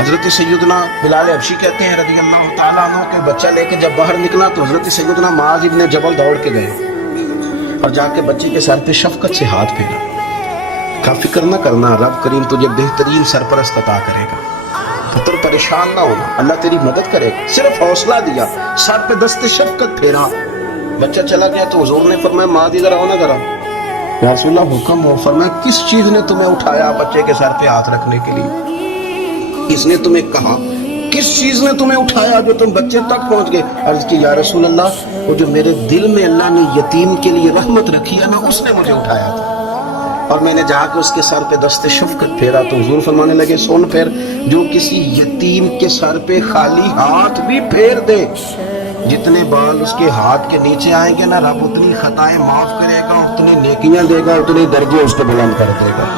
हजरत सैयदना बिलाल हबशी कहते हैं रज़ी अल्लाह तआला अन्हु के बच्चा लेके जब बाहर निकला तो हजरत सैयदना मुआज़ इब्न जबल दौड़ के गए और जाके बच्चे के सर पे शफकत से हाथ फेरा। का फिक्र न करना, रब करीम तुझे बेहतरीन सरपरस्त अता करेगा, पुत्र परेशान ना होना, अल्लाह तेरी मदद करेगा। सिर्फ हौसला दिया, सर पे दस्ते शफकत फेरा, बच्चा चला गया। तो हुजूर ने फरमाया माँ इधर आओ ना जरा। या रसूलल्लाह हुक्म हो। फरमाया किस चीज ने तुम्हें उठाया बच्चे के सर पे हाथ रखने के लिए? किसने तुम्हें कहा? किस चीज ने तुम्हें उठाया जो तुम बच्चे तक पहुंच गए? अर्ज की या रसूल अल्लाह, वो जो मेरे दिल में अल्लाह ने यतीम के लिए रहमत रखी है ना, उसने मुझे उठाया था। और मैंने जाके उसके सर पे दस्ते शफकत फेरा तो हुजूर फरमाने लगे सुन, फिर जो किसी यतीम के सर पे खाली हाथ भी फेर दे, जितने बाल उसके हाथ के नीचे आएंगे ना, रब उतनी खताएं माफ करेगा, उतनी नेकियां देगा, उतने दर्जे उसको बुलंद कर देगा।